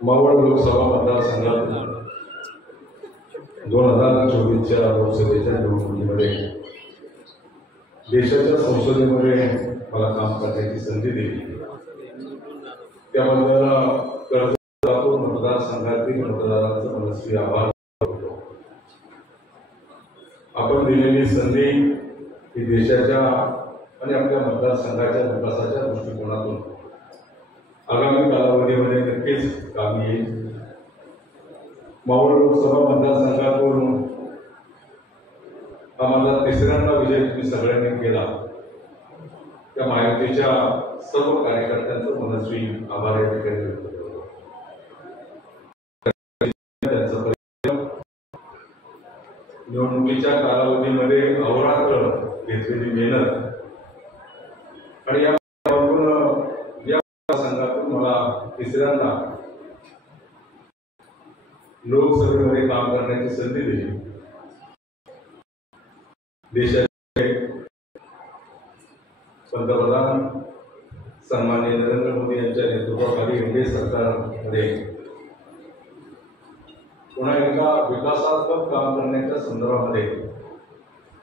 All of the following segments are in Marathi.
मावळ लोकसभा मतदारसंघात 2024च्या लोकसभेच्या निवडणुकीमध्ये देशाच्या संसदेमध्ये मला काम करण्याची संधी दिली त्याबद्दल कर्जत मतदारसंघातील मतदारांचा मनस्वी आभार करतो। आपण दिलेली संधी ही देशाच्या आणि आपल्या मतदारसंघाच्या विकासाच्या दृष्टिकोनातून आगामी कालावधीमध्ये नक्कीच कामी येईल। मावळ लोकसभा मतदारसंघातून हा माझा तिसऱ्यांदा विजय तुम्ही सगळ्यांनी केला त्या महायुतीच्या सर्व कार्यकर्त्यांचं मनस्वी आभार या ठिकाणी व्यक्त करतो। निवडणुकीच्या कालावधीमध्ये अहोरात्र घेतलेली मेहनत आणि या संघातून मला तिसऱ्यांदा लोकसभेमध्ये काम करण्याची संधी दिली। देशाचे पंतप्रधान सन्माननीय नरेंद्र मोदी यांच्या नेतृत्वाखाली एनडीए सरकारमध्ये पुन्हा एकदा विकासात्मक काम करण्याच्या संदर्भामध्ये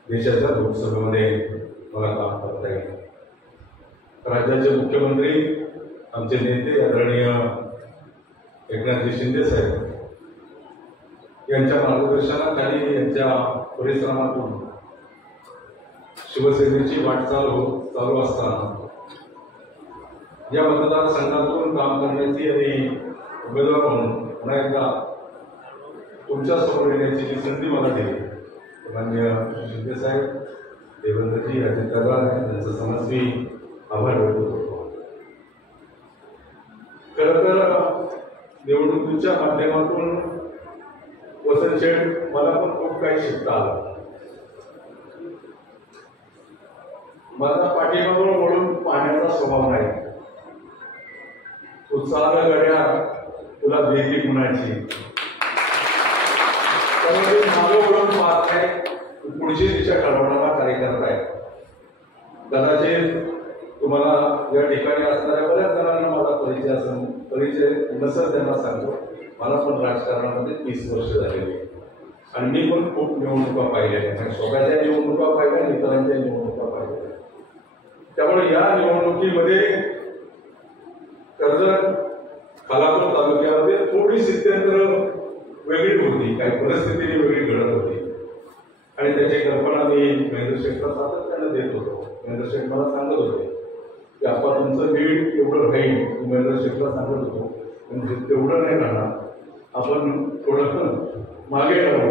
देशाच्या लोकसभेमध्ये मला काम करता येईल। राज्याचे मुख्यमंत्री आमचे नेते आदरणीय एकनाथजी शिंदे साहेब यांच्या मार्गदर्शनाखाली यांच्या परिश्रमातून शिवसेनेची वाटचाल चालू असताना या मतदारसंघातून काम करण्याची आणि उमेदवार म्हणून पुन्हा एकदा तुमच्या समोर येण्याची जी संधी मला दिली माननीय शिंदे साहेब देवेंद्रजी अजित दादा यांचा समस्वी आभार व्यक्त करतो। खरं तर निवडणुकीच्या माध्यमातून वसंत शेठ मला पण खूप काही शिकता आलं। माझा पाठीमागून वळून पाहण्याचा स्वभाव नाही। उत्साह गड्या तुला भीती कुणाची मागे वळून पाहत नाही पुढची दिशा ठरवणारा कार्यकर्ता आहे। कदाचित तुम्हाला या ठिकाणी असणाऱ्या बऱ्याच जणांना मला परिचय नसेल त्यांना सांगतो मला पण राजकारणामध्ये 30 वर्ष झालेली आणि मी पण खूप निवडणुका पाहिल्या स्वतःच्या निवडणुका पाहिल्या इतरांच्या निवडणुका पाहिल्या। त्यामुळे या निवडणुकीमध्ये कर्जत खालापूर तालुक्यामध्ये थोडी स्थित्यंतर वेगळी होती काही परिस्थितीने वेगळी घडत होती आणि त्याची कल्पना मी महेंद्र शेठला सातत्याने देत होतो। महेंद्र शेठ मला सांगत होते की आपण तुमचं लीड एवढं राहील महेंद्र शेठला सांगत होतो म्हणजे तेवढं नाही राहणार आपण थोडं मागे राहू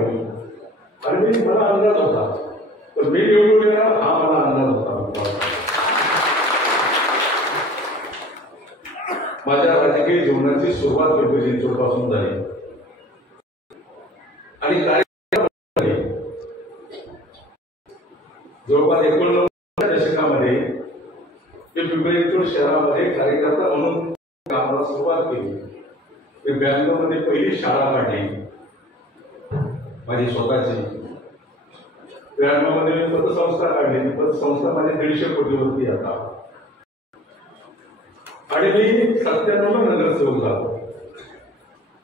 आणि मला अंदाज होता पण मी निवडून येणार हा मला अंदाज होता। माझ्या राजकीय जीवनाची सुरुवात पिंपरी चिंचवड पासून झाली आणि जवळपास 89 दशकामध्ये पिंपरी चिंचवड शहरामध्ये कार्यकर्ता म्हणून कामाला सुरुवात केली। 92 मध्ये पहिली शाळा काढली माझी स्वतःची। 92 मध्ये मी पतसंस्था काढली। पतसंस्था माझी 150 कोटीवरती आता आणि मी 97 नगरसेवक झालो।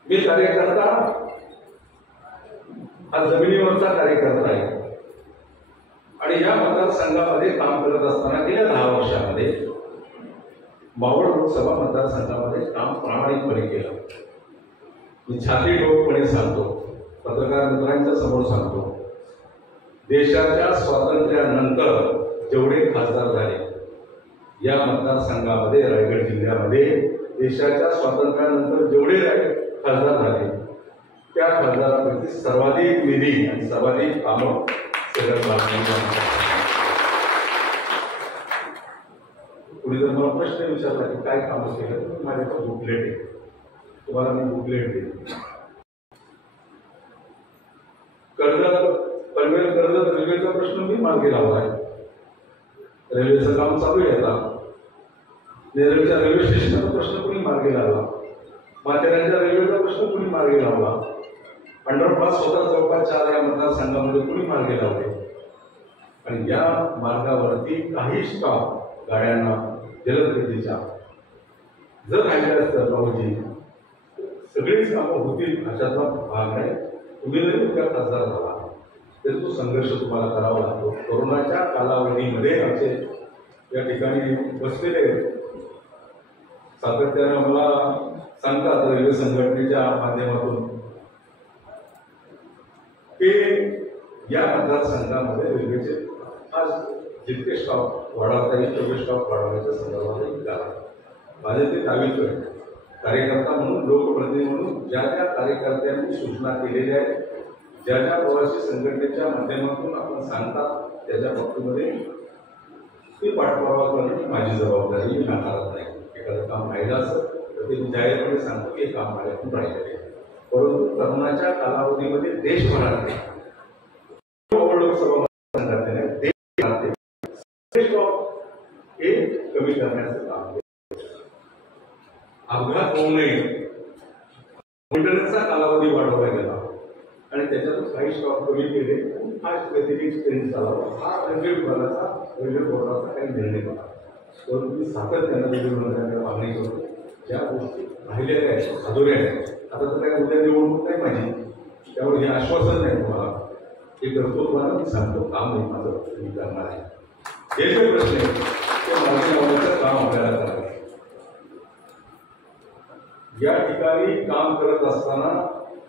मी कार्यकर्ता हा जमिनीवरचा कार्यकर्ता आहे आणि या मतदारसंघामध्ये काम करत असताना गेल्या 10 वर्षामध्ये मावळ लोकसभा मतदारसंघामध्ये काम प्रामाणिकपणे केलं। मी छाती ठोकपणे सांगतो पत्रकार मित्रांच्या समोर सांगतो देशाच्या स्वातंत्र्यानंतर जेवढे खासदार झाले या मतदारसंघामध्ये रायगड जिल्ह्यामध्ये देशाच्या स्वातंत्र्यानंतर जेवढे खासदार झाले त्या खासदारांपैकी सर्वाधिक निधी आणि सर्वाधिक कामं कुणी जर मला प्रश्न विचारला की काय कामं केलं माझ्याकडे बुकलेट आहे तुम्हाला मी बुकलेट देईन। पनवेल कर्जत रेल्वेचा प्रश्न मी मार्गी लावला आहे। रेल्वेचं काम चालू आहे आता। नेरळच्या रेल्वे स्टेशनचा प्रश्न कुणी मार्गी लावला। माथेरानच्या रेल्वेचा प्रश्न कुणी मार्गी लावला। अंडरपास स्वतः जवळपास 4 या मतदारसंघामध्ये कुणी मार्गी लावले आणि या मार्गावरती काही स्टॉप गाड्यांना जलदगतीच्या जर राहिलं असतं भाऊजी सगळीच कामं होतील अशातला भाग नाही. तुम्ही जरी उद्या खासदार झाला तरी तो संघर्ष तुम्हाला करावा लागतो. कोरोनाच्या कालावधीमध्ये आमचे या ठिकाणी बसलेले सातत्यानं मला सांगतात रेल्वे संघटनेच्या माध्यमातून की या मतदारसंघामध्ये रेल्वेचे आज जितके स्टॉप वाढवता येईल तेवढे स्टॉप वाढवण्याच्या संदर्भात करा. माझे ते दावीच कार्यकर्ता म्हणून लोकप्रतिनिधी म्हणून ज्या ज्या कार्यकर्त्यांनी सूचना केलेल्या आहेत, ज्या ज्या प्रवासी संघटनेच्या माध्यमातून आपण सांगतात त्याच्या बाबतीमध्ये ती पाठपुरावा करणे माझी जबाबदारी. मी नाकारत नाही. एखादं काम राहिलं असं तर ते जाहीरपणे सांगतो की काम माझ्यातून राहिलेलं आहे. परंतु कोरोनाच्या कालावधीमध्ये देशभरात लोकसभा मतदारसंघात हे कमी करण्याचं काम अपघात होऊ नये मेंटेनन्सचा कालावधी वाढवला गेला आणि त्याच्यातून काही स्टॉप कमी केले. फास्ट गतीने ट्रेन चालवला. हा रेल्वे विभागाचा रेल्वे बोर्डाचा काही निर्णय होता. परंतु मी सातत्यानं रेल्वे मंत्र्यांकडे मागणी करतो ज्या गोष्टी राहिलेल्या आहेत अधुऱ्या आहेत. आता तर काय उद्या निवडणूक नाही माझी त्यामुळे हे आश्वासन नाही तुम्हाला हे करतो. तुम्हाला मी सांगतो काम नाही माझं मी करणार आहे. हे जे प्रश्न आहे ते मार्गी काम आपल्याला करायचं. या ठिकाणी काम करत असताना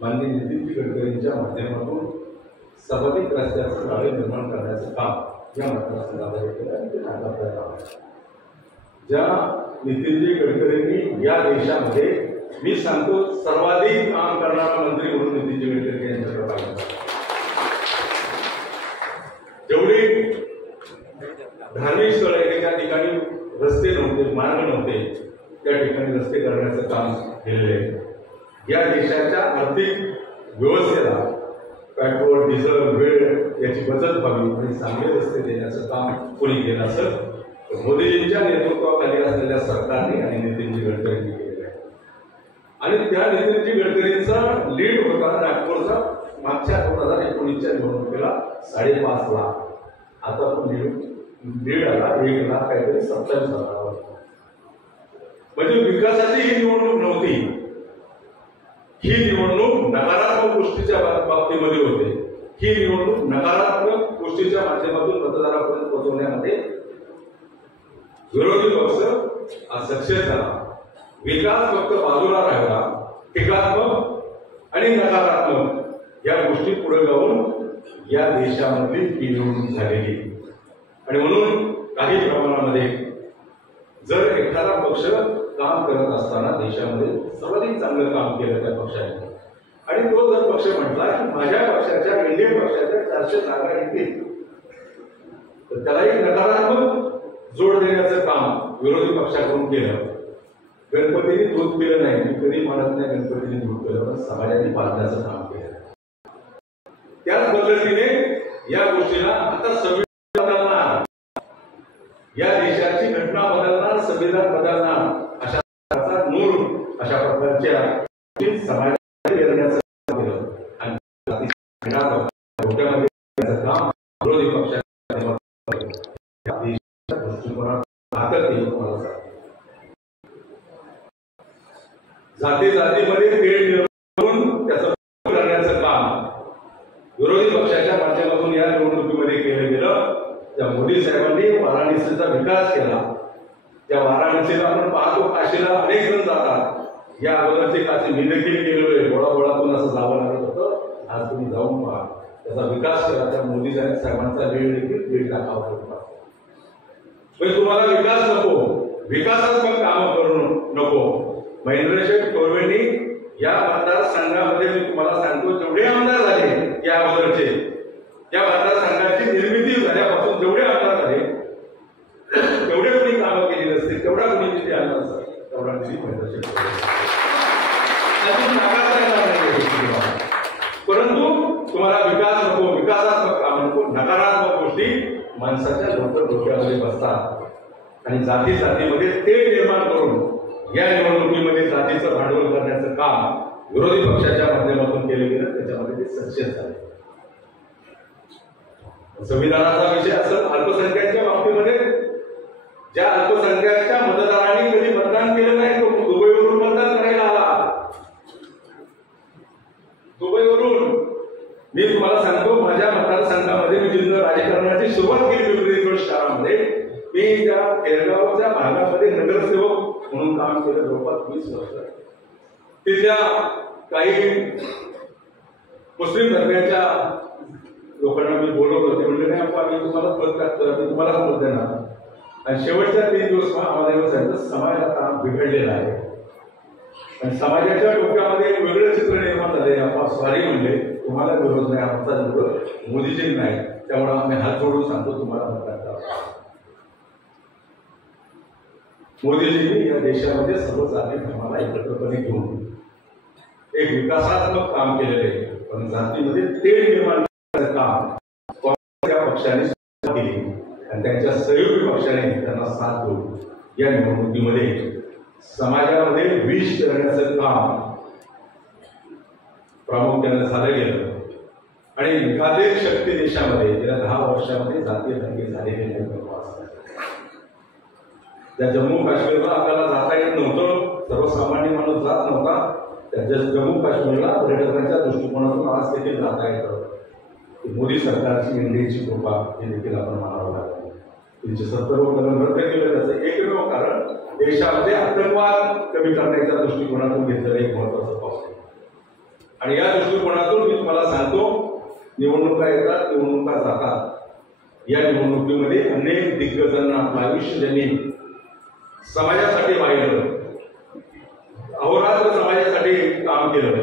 माननीय नितीनजी गडकरींच्या माध्यमातून सर्वाधिक रस्त्याचं जाळे निर्माण करण्याचं काम या मतदारसंघामध्ये केलं आणि ते नागपूरला काम आहे. ज्या नितीनजी गडकरींनी या देशामध्ये मी सांगतो सर्वाधिक काम करणारा मंत्री म्हणून नितीनजी गडकरी यांच्याकडे पाहिजे. जेवढी धार्मिक स्थळ आहे त्या ठिकाणी रस्ते नव्हते मार्ग नव्हते त्या ठिकाणी रस्ते करण्याचं काम केलेले आहे. या देशाच्या आर्थिक व्यवस्थेला पेट्रोल डिझेल वेळ याची बचत व्हावी आणि चांगले रस्ते देण्याचं काम कोणी केलं असेल मोदीजींच्या नेतृत्वाखाली असलेल्या सरकारने आणि नितीनजी गडकरींनी केलेलं आहे. आणि त्या नितीनजी गडकरींचा लीड होता नागपूरचा मागच्या 2019च्या निवडणुकीला 5.5 लाख. आता तो लीड आला 1 लाख काहीतरी 27,000. म्हणजे विकासाची ही निवडणूक नव्हती. ही निवडणूक नकारात्मक गोष्टीच्या बाबतीमध्ये होते. ही निवडणूक नकारात्मक गोष्टीच्या माध्यमातून मतदारापर्यंत पोहोचवण्यामध्ये विरोधी पक्ष हा सक्सेस झाला. विकास फक्त बाजूला राहिला. टीकात्मक आणि नकारात्मक या गोष्टी पुढे जाऊन या देशामधली ही निवडणूक झालेली. आणि म्हणून काही प्रमाणामध्ये जर एखादा पक्ष काम करत असताना देशामध्ये सर्वाधिक चांगलं काम केलं त्या पक्षाने आणि तो जर पक्ष म्हटला की माझ्या पक्षाच्या इंडियन पक्षाच्या 400 जागा येतील तर त्याला एक नकारात्मक जोड देण्याचं काम विरोधी पक्षाकडून केलं. गणपतीने दूध पिलं नाही मी कधी म्हणत नाही गणपतीने दूध पिलं पण समाजाने पाळण्याचं काम केलं. त्याच पद्धतीने या गोष्टीला आता संविधान बदलणार या देशाची घटना बदलणार संविधान बदलणार अशा नूर अशा प्रकारच्या समाजाने येण्याचं काम केलं आणि काम विरोधी पक्षाच्या दृष्टिकोनात ताकद देईल. जाती जातीमध्ये तेढ निर्माण त्याचं करण्याचं काम विरोधी पक्षाच्या माध्यमातून या निवडणुकीमध्ये केलं गेलं. त्या मोदी साहेबांनी वाराणसीचा विकास केला. त्या वाराणसीला आपण पाहतो काशीला अनेक जण जातात. या अगोदरचे काशी मी देखील गेलेलो आहे. बोळाबोळातून असं जावं लागत होतं. आज तुम्ही जाऊन पहा त्याचा विकास केला. त्या मोदी साहेबांचा वेळ देखील 1.5 लाखावर होता. म्हणजे तुम्हाला विकास नको विकासात्मक कामं करू नको. महेंद्रशेठ तोरवेंनी या मतदारसंघामध्ये मी तुम्हाला सांगतो जेवढे आमदार झाले या अगोदरचे या मतदारसंघाची निर्मिती झाल्यापासून जेवढे आमदार झाले तेवढे कोणी कामं केली नसतील तेवढा कोणी निधी आला नसेल तेवढा निधी महेंद्रशेठ परंतु तुम्हाला विकास नको विकासात्मक काम नको नकारात्मक गोष्टी माणसाच्या डोक्यामध्ये बसतात आणि जाती जातीमध्ये तेढ निर्माण करून या निवडणुकीमध्ये जातीचं भांडवल करण्याचं काम विरोधी पक्षाच्या माध्यमातून केलं गेलं. त्याच्यामध्ये ते सक्सेस झाले. संविधानाचा विषय असेल अल्पसंख्याकांच्या बाबतीमध्ये ज्या अल्पसंख्याकांच्या मतदारांनी कधी मतदान केलं नाही तो गेलं जवळपास 20 वर्ष. तिथल्या काही मुस्लिम धर्मियाच्या लोकांना मी बोलवलं. ते म्हणले नाही आम्ही तुम्हाला पद टाकतो, आम्ही तुम्हाला मत देणार. आणि शेवटच्या 3 दिवस आम्हाला एवढं सांगितलं समाज आता बिघडलेला आहे आणि समाजाच्या डोक्यामध्ये वेगळं चित्र निर्माण झाले. आपण स्वारी म्हणले तुम्हाला विरोध नाही, आमचा विरोध मोदीजी नाही, त्यामुळे आम्ही हात जोडून सांगतो तुम्हाला मत टाकता. मोदीजींनी या देशामध्ये सर्व जाती धर्माला एकत्रपणे घेऊन एक विकासात्मक काम केलेले आहे. पण जातीमध्ये तेढ निर्माण करण्याचं काम काँग्रेस या पक्षाने केली आणि त्यांच्या सहयोगी पक्षाने त्यांना साथ देऊन या निवडणुकीमध्ये समाजामध्ये विष करण्याचं काम प्रामुख्याने झालं गेलं. आणि एकाधिक शक्ती देशामध्ये गेल्या 10 वर्षामध्ये जातीय दंगे झालेले नाही. त्या जम्मू काश्मीरला आपल्याला जाता येत नव्हतं, सर्वसामान्य माणूस जात नव्हता. त्या जम्मू काश्मीरला पर्यटकांच्या दृष्टिकोनातून आज देखील जाता येतं. मोदी सरकारची एनडीएची कृपा हे देखील आपण मानावं लागेल. 370 कलम रद्द केलं त्याचं एकमेव कारण देशामध्ये आतंकवाद कमी करण्याच्या दृष्टिकोनातून घेतलेलं एक महत्वाचं पाऊल आहे. आणि या दृष्टिकोनातून मी तुम्हाला सांगतो, निवडणुका येतात, निवडणुका जातात. या निवडणुकीमध्ये अनेक दिग्गजांना आपलं आयुष्य ज्यांनी समाजासाठी वाहिलं, अहोरात्र समाजासाठी काम केलं,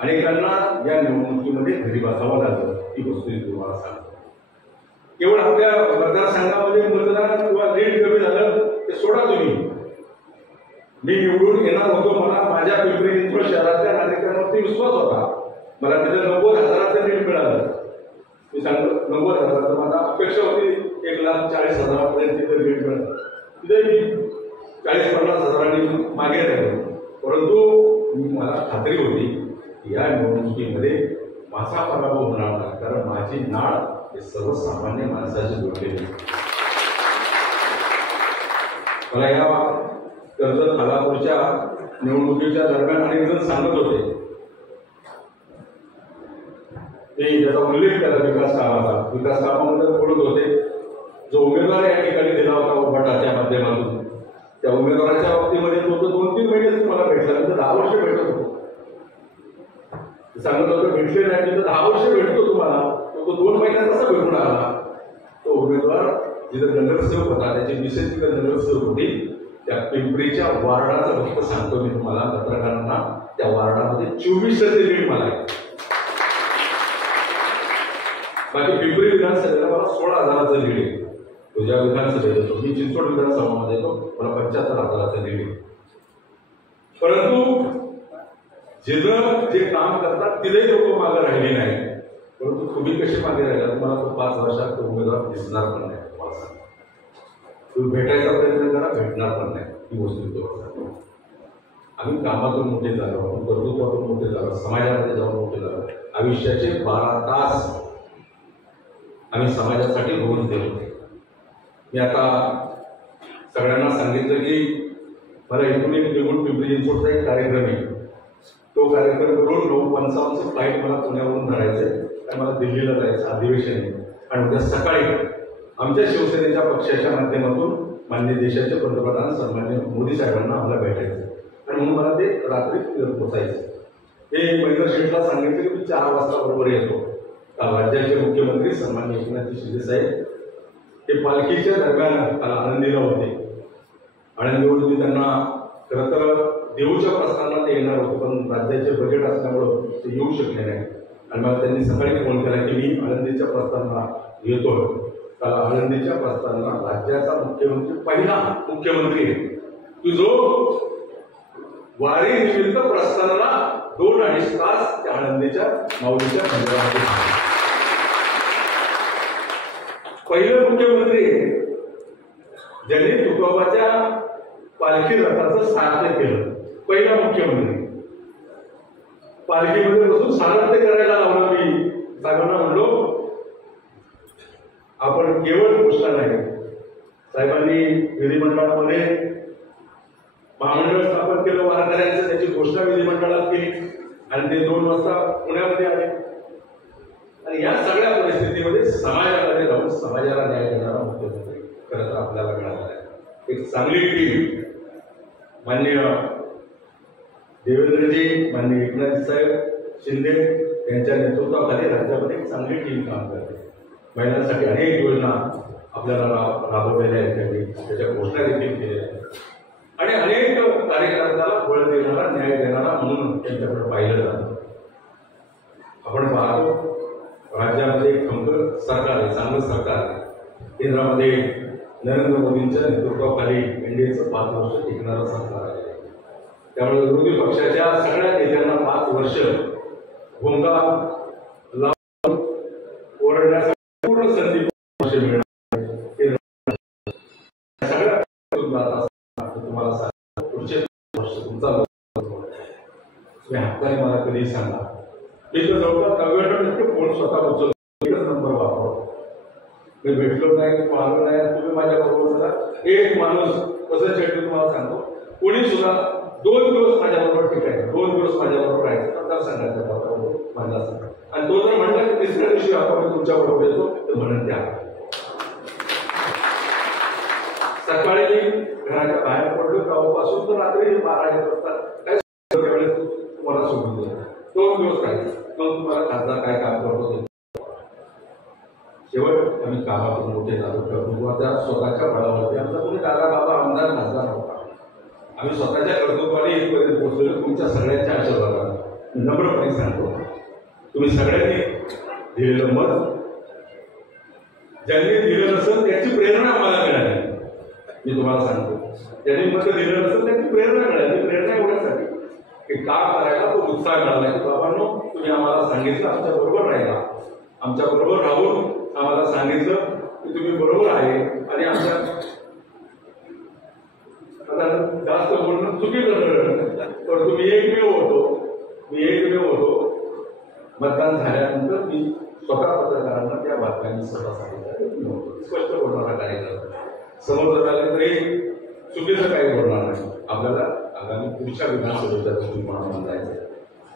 अनेकांना या निवडणुकीमध्ये घरी बसावं लागलं. ही वस्तू तुम्हाला सांगतो. केवळ आपल्या मतदारसंघामध्ये मतदान किंवा लीड कमी झालं ते सोडा तुम्ही. मी निवडून येणार होतो, मला माझ्या पिंपरी चिंचवड शहरातल्या नागरिकांवरती विश्वास होता. मला तिथे 90,000चं लीड मिळालं. मी सांगतो 90,000. माझा अपेक्षा होती 1,40,000पर्यंत तिथे लीड मिळालं. तिथे मी 40-50 हजारांनी मागे राहिलो. परंतु मला खात्री होती या निवडणुकीमध्ये माझा पराभव होणार नाही, कारण माझी नाळ हे सर्वसामान्य माणसाची जोडलेली. मला या कर्जत खालापूरच्या निवडणुकीच्या दरम्यान अनेक जण सांगत होते, ते ज्याचा उल्लेख केला विकास कामामध्ये बोलत होते. जो उमेदवार या ठिकाणी दिला होता उभाटाच्या माध्यमातून, त्या उमेदवाराच्या बाबतीमध्ये तो 2-3 महिनेच मला भेटला, नंतर 10 वर्ष भेटत होतो. सांगत होतं भेटले नाही, तर 10 वर्ष भेटतो तुम्हाला, तो 2 महिन्यात कसा भेटून आला. तो उमेदवार जिथं नगरसेवक होता, त्याची मिसेस तिथं नगरसेवक होती. त्या पिंपरीच्या वार्डाचं फक्त सांगतो मी तुम्हाला पत्रकारांना, त्या वार्डामध्ये 24% लीड मला आहे. बाकी पिंपरी विधानसभेला मला 16,000चं लीड आहे. तुझ्या विधानसभेत येतो, मी चिंचवड विधानसभामध्ये येतो, मला 75,000चं लीड आहे. परंतु जिथं जे काम करतात तिथेही लोक मागे राहिले नाही. परंतु तुम्ही कसे मागे राहिला, तुम्हाला तो 5 वर्षात उमेदवार दिसणार पण नाही. तुम्ही भेटायचा प्रयत्न करा, भेटणार पण नाही. ही वस्तू आम्ही कामातून मोठे झालो, कर्तृत्वातून मोठे झालो, समाजामध्ये जाऊन मोठे झालो. आयुष्याचे 12 तास आम्ही समाजासाठी होऊन दिलो. मी आता सगळ्यांना सांगितलं की मला इथून एक निघून पिंपरी चिंचवडचा एक कार्यक्रम आहे. तो कार्यक्रम करून 9:55चं फ्लाईट मला पुण्यावरून धरायचंय आणि मला दिल्लीला जायचं अधिवेशन आहे. आणि उद्या सकाळी आमच्या शिवसेनेच्या पक्षाच्या माध्यमातून माननीय देशाचे पंतप्रधान सन्माननीय मोदी साहेबांना आम्हाला भेटायचं आणि म्हणून मला ते रात्री पोचायचं. हे महेंद्र शेठला सांगितलं की मी 4 वाजता बरोबर येतो. काल राज्याचे मुख्यमंत्री सन्माननीय एकनाथ शिंदे साहेब हे पालखीच्या दरम्यान काल आळंदीला होते. आळंदीवरून मी त्यांना खरं तर देऊच्या प्रस्तावना ते येणार होते, पण राज्याचे बजेट असल्यामुळं ते येऊ शकले नाही. आणि मला त्यांनी सकाळी फोन केला की मी आळंदीच्या प्रस्तावना येतो. काल आळंदीच्या प्रस्तावना राज्याचा मुख्यमंत्री, पहिला मुख्यमंत्री की जो वारी निमित्त प्रस्तावना 2-2.5 तास त्या आळंदीच्या माऊलीच्या मंदिरामध्ये. पहिलं मुख्यमंत्री ज्यांनी तुकोबाच्या पालखी रथाचं सारथ्य केलं. पहिला मुख्यमंत्री पालखीमध्ये बसून सारथ्य करायला लावलं. मी साहेबांना म्हणलो आपण केवळ घोषणा नाही, साहेबांनी विधिमंडळामध्ये महामंडळ स्थापन केलं वारकऱ्यांचं, त्याची घोषणा विधिमंडळात केली आणि ते 2 वाजता पुण्यामध्ये आले. आणि या सगळ्या परिस्थितीमध्ये समाजामध्ये राहून समाजाला न्याय देणारा मुख्यमंत्री खरं तर आपल्याला मिळाला आहे. एक चांगली टीम माननीय देवेंद्रजी, माननीय एकनाथ साहेब शिंदे यांच्या नेतृत्वाखाली राज्यामध्ये एक चांगली टीम काम करते. महिलांसाठी अनेक योजना आपल्याला राबवलेल्या आहेत त्यांनी, त्याच्या घोषणा देखील केलेल्या आहेत आणि अनेक कार्यकर्त्याला बळ देणारा, न्याय देणारा म्हणून त्यांच्याकडे पाहिलं जातं. आपण पाहतो राज्यामध्ये एक खंबीर सरकार आहे, चांगलं सरकार आहे. केंद्रामध्ये नरेंद्र मोदींच्या नेतृत्वाखाली एनडीएचं 5 वर्ष टिकणारं सरकार आहे. त्यामुळे विरोधी पक्षाच्या सगळ्या नेत्यांना 5 वर्ष भोंगा लावून ओरडण्यासाठी पूर्ण संधी मिळणार. सगळ्या तुम्हाला सांगा पुढचे वर्ष तुमचा तुम्ही हक्काने मला कधी सांगा. मी तर जवळपास 99% फोन स्वतः उचलतो, एकच नंबर वापरतो. मी भेटलो नाही, पाहिलो नाही, तुम्ही माझ्या बरोबर झाला. एक माणूस कसं शेट्टी तुम्हाला सांगतो, कोणी सुद्धा 2 दिवस माझ्याबरोबर टिकायचं, 2 दिवस माझ्याबरोबर राहायचं, मतदारसंघाच्या बरोबर माझा संघ. आणि तो जर म्हटला की तिसऱ्या दिवशी आपण तुमच्या बरोबर येतो तर म्हणून द्या. सकाळी मी घराच्या बाहेर पडलो तेव्हापासून तर रात्री 12 वाजता काय त्यावेळेस तुम्हाला सोडून दिलं. 2 दिवस राहायचं, मग तुम्हाला खासदार काय काम करतो ते. शेवट आम्ही कामातून मोठे झालो. त्या स्वतःच्या बळावरती आमचा कोणी दादा बाबा आमदार खासदार होता. आम्ही स्वतःच्या कर्तृत्वाने इथपर्यंत पोहोचलेलो तुमच्या सगळ्यांच्या आशीर्वादाने. नम्रपणे सांगतो, तुम्ही सगळ्यांनी दिलेलं मत, ज्यांनी दिलं नसेल त्याची प्रेरणा आम्हाला मिळाली. मी तुम्हाला सांगतो, ज्यांनी मत दिलं नसेल त्याची प्रेरणा मिळाली. प्रेरणा एवढ्यासाठी की काम करायला तो उत्साह मिळाला की बाबांनो तुम्ही आम्हाला सांगितलं, आमच्या बरोबर राहिला, आमच्या बरोबर राहून आम्हाला सांगितलं की तुम्ही बरोबर आहे. आणि आमच्या जास्त बोलणं चुकीचं ठरलं, पण तुम्ही एकमेव होतो. मतदान झाल्यानंतर मी स्वतः पत्रकारांना त्या बातम्यांनी स्वतः सांगितलं, स्पष्ट बोलणारा कार्यकर्ता. समोर जर आले तरी चुकीचं काही बोलणार नाही. आपल्याला आगामी पुढच्या विधानसभेच्या दृष्टिकोनातून जायचं.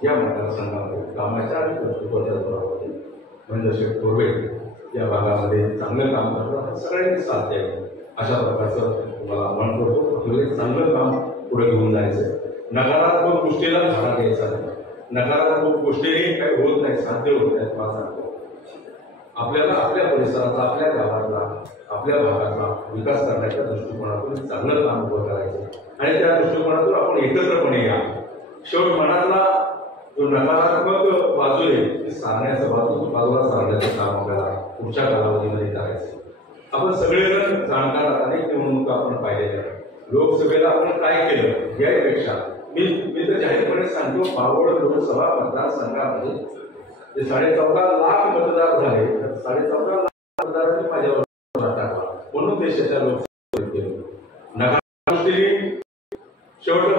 या मतदारसंघामध्ये कामाच्या आणि कर्तृत्वाच्या जोरावरती महेंद्र शेठ थोरवे या भागामध्ये चांगलं काम करतात, सगळ्यांनी साथ द्यावी अशा प्रकारचं तुम्हाला आव्हान करतो. चांगलं काम पुढे घेऊन जायचं. नकारात्मक गोष्टीला धाडा द्यायचा नाही. नकारात्मक गोष्टीही काही होत नाही, साध्य होत नाही. मला सांगतो, आपल्याला आपल्या परिसराचा, आपल्या गावातला, आपल्या भागाचा विकास करण्याच्या दृष्टिकोनातून चांगलं काम उभं करायचं आणि त्या दृष्टिकोनातून आपण एकत्रपणे या. शेवट मनातला जो नकारात्मक बाजू आहे ती सारण्याचं बाजूला सारण्याचं काम आपल्याला पुढच्या कालावधीमध्ये करायचं. आपण सगळेजण जाणकार अनेक निवडणुका आपण पाहिलेल्या. लोकसभेला आपण काय केलं यापेक्षा मी तर जाहीरपणे सांगतो, मावळ लोकसभा मतदारसंघामध्ये जे 14.5 लाख मतदार झाले, 14.5 लाख मतदारांनी माझ्यावर टाकला म्हणून देशाच्या लोकसभेत गेलो. नकारात्मक दृष्टीने शेवट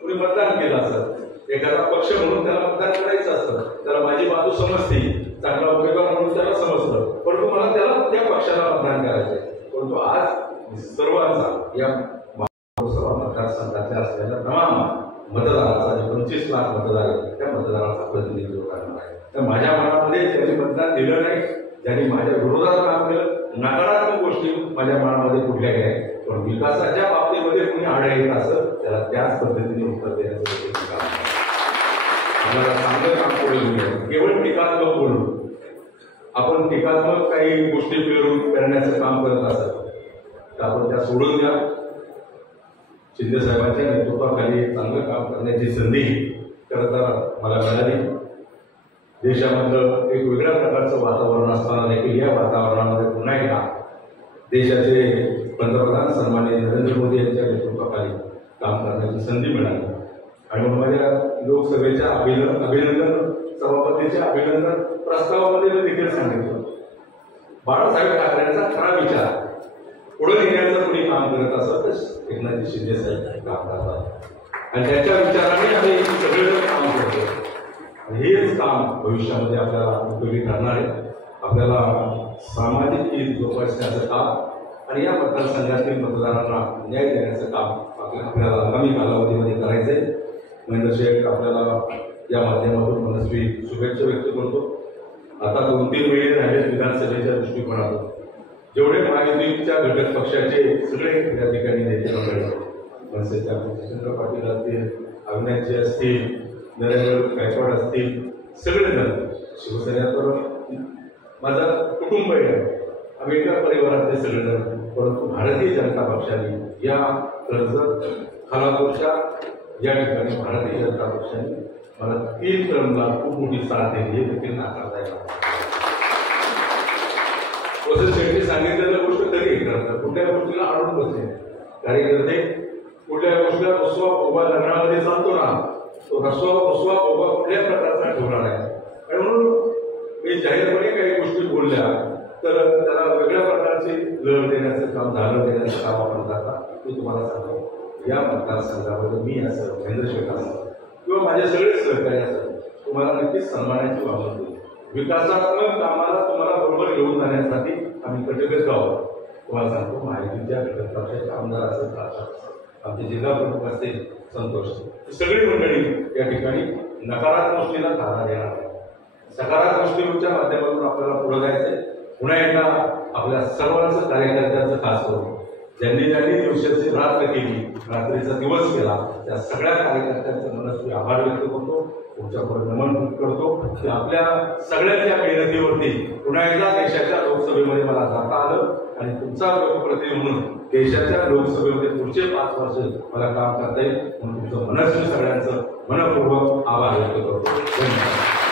कोणी मतदान केलं असतं, एखादा पक्ष म्हणून त्याला मतदान करायचं असतं, त्याला माझी बाजू समजते, चांगला उमेदवार म्हणून त्याला समजलं, परंतु मला त्याला त्या पक्षाला मतदान करायचंय. परंतु आज सर्वांचा या लोकसभा मतदारसंघातल्या असलेल्या तमाम मतदाराचा, जे 25 लाख मतदार आहेत त्या मतदाराचा प्रतिनिधित्व करणार आहे. तर माझ्या मनामध्ये ज्यांनी मतदान दिलं नाही, ज्यांनी माझ्या विरोधात काम केलं, नकारात्मक गोष्टी माझ्या मनामध्ये कुठल्याही नाही, पण विकासाच्या बाबतीमध्ये कोणी आढळ येत असं त्याला त्याच पद्धतीने उत्तर देण्याचं काम आहे. आपल्याला चांगलं काम पुढे घेऊया. केवळ टीकात्मक बोलून आपण टीकात्मक काही गोष्टी करण्याचं काम करत असत तर आपण त्या सोडून द्या. शिंदे साहेबांच्या नेतृत्वाखाली चांगलं काम करण्याची संधी खरं तर मला मिळाली. देशामधलं एक वेगळ्या प्रकारचं वातावरण असताना देखील या वातावरणामध्ये पुन्हा एकदा देशाचे पंतप्रधान सन्माननीय नरेंद्र मोदी यांच्या नेतृत्वाखाली काम करण्याची संधी मिळाली. आणि मग माझ्या लोकसभेच्या अभिनंदन सभापतीच्या अभिनंदन प्रस्तावामध्ये देखील सांगितलं, बाळासाहेब ठाकरेंचा खरा विचार पुढे नेण्याचं कोणी काम करत असत तर एकनाथ शिंदे साहेब काम करतात आणि त्याच्या विचाराने आम्ही सगळेजण काम करतो. आणि हेच काम भविष्यामध्ये आपल्याला उपयोगी ठरणार आहे. आपल्याला सामाजिक हित जोपासण्याचं काम आणि या मतदारसंघातील मतदारांना न्याय देण्याचं काम आपल्याला आगामी कालावधीमध्ये करायचं आहे. महेंद्र शेठ आपल्याला या माध्यमातून मनस्वी शुभेच्छा व्यक्त करतो. आता 2-3 महिने राहिले विधानसभेच्या दृष्टिकोनातून जेवढे महायुतीच्या घटक पक्षाचे सगळे या ठिकाणी नेते मंडळी मनसेचे आपले जयचंद्र पाटील असतील, अविनाशजी असतील, नरेंद्र गायकवाड असतील, सगळेजण शिवसेनेवर माझं कुटुंब आहे, आम्ही एका परिवारातले सगळेजण. परंतु भारतीय जनता पक्षाने या कर्जत खालापूरच्या या ठिकाणी भारतीय जनता पक्षाने मला 3 टर्मला खूप मोठी साथ दिली, हे देखील नाकारता येणार. वसंत शेट्टी सांगितलेल्या गोष्ट कधी करतात, कुठल्या गोष्टीला अडून बसले कार्यकर्ते, कुठल्या गोष्टीला रसवा उभा लग्नामध्ये चालतो ना, तो रसवा उभा कुठल्या प्रकारचा ठेवणार आहे. आणि म्हणून मी जाहीरपणे काही गोष्टी बोलल्या तर त्याला वेगळ्या प्रकारची लढ देण्याचं काम, झालं देण्याचं काम आपण करता. मी तुम्हाला सांगतो, या मतदारसंघामध्ये मी असं महेंद्र शेठ असं किंवा माझे सगळे सहकारी असं तुम्हाला नक्कीच सन्मानाची वागणूक देऊ. विकासात्मक कामाला तुम्हाला बरोबर घेऊन जाण्यासाठी आम्ही कटिबद्ध आहोत. तुम्हाला सांगतो, माहितीच्या घटक पक्षाचे आमदार असेल, खासदार आमचे जिल्हा प्रमुख असतील, संतोष, सगळी मंडळी या ठिकाणी नकारात्मक गोष्टीला धारा देणार आहे. सकारात्मक गोष्टींच्या माध्यमातून आपल्याला पुढे जायचंय. पुन्हा एकदा आपल्या सर्वांचं कार्यकर्त्यांचं खास करून ज्यांनी दिवसाची रात्र केली, रात्रीचा दिवस केला, त्या सगळ्या कार्यकर्त्यांचं मनस्वी आभार व्यक्त करतो, तुमच्याकडे नमन करतो की आपल्या सगळ्यांच्या मेहनतीवरती पुन्हा एकदा देशाच्या लोकसभेमध्ये मला जाता आलं आणि तुमचा लोकप्रतिनिधी म्हणून देशाच्या लोकसभेमध्ये पुढचे 5 वर्ष मला काम करता येईल. म्हणून तुमचं मनस्वी सगळ्यांचं मनपूर्वक आभार व्यक्त करतो. धन्यवाद.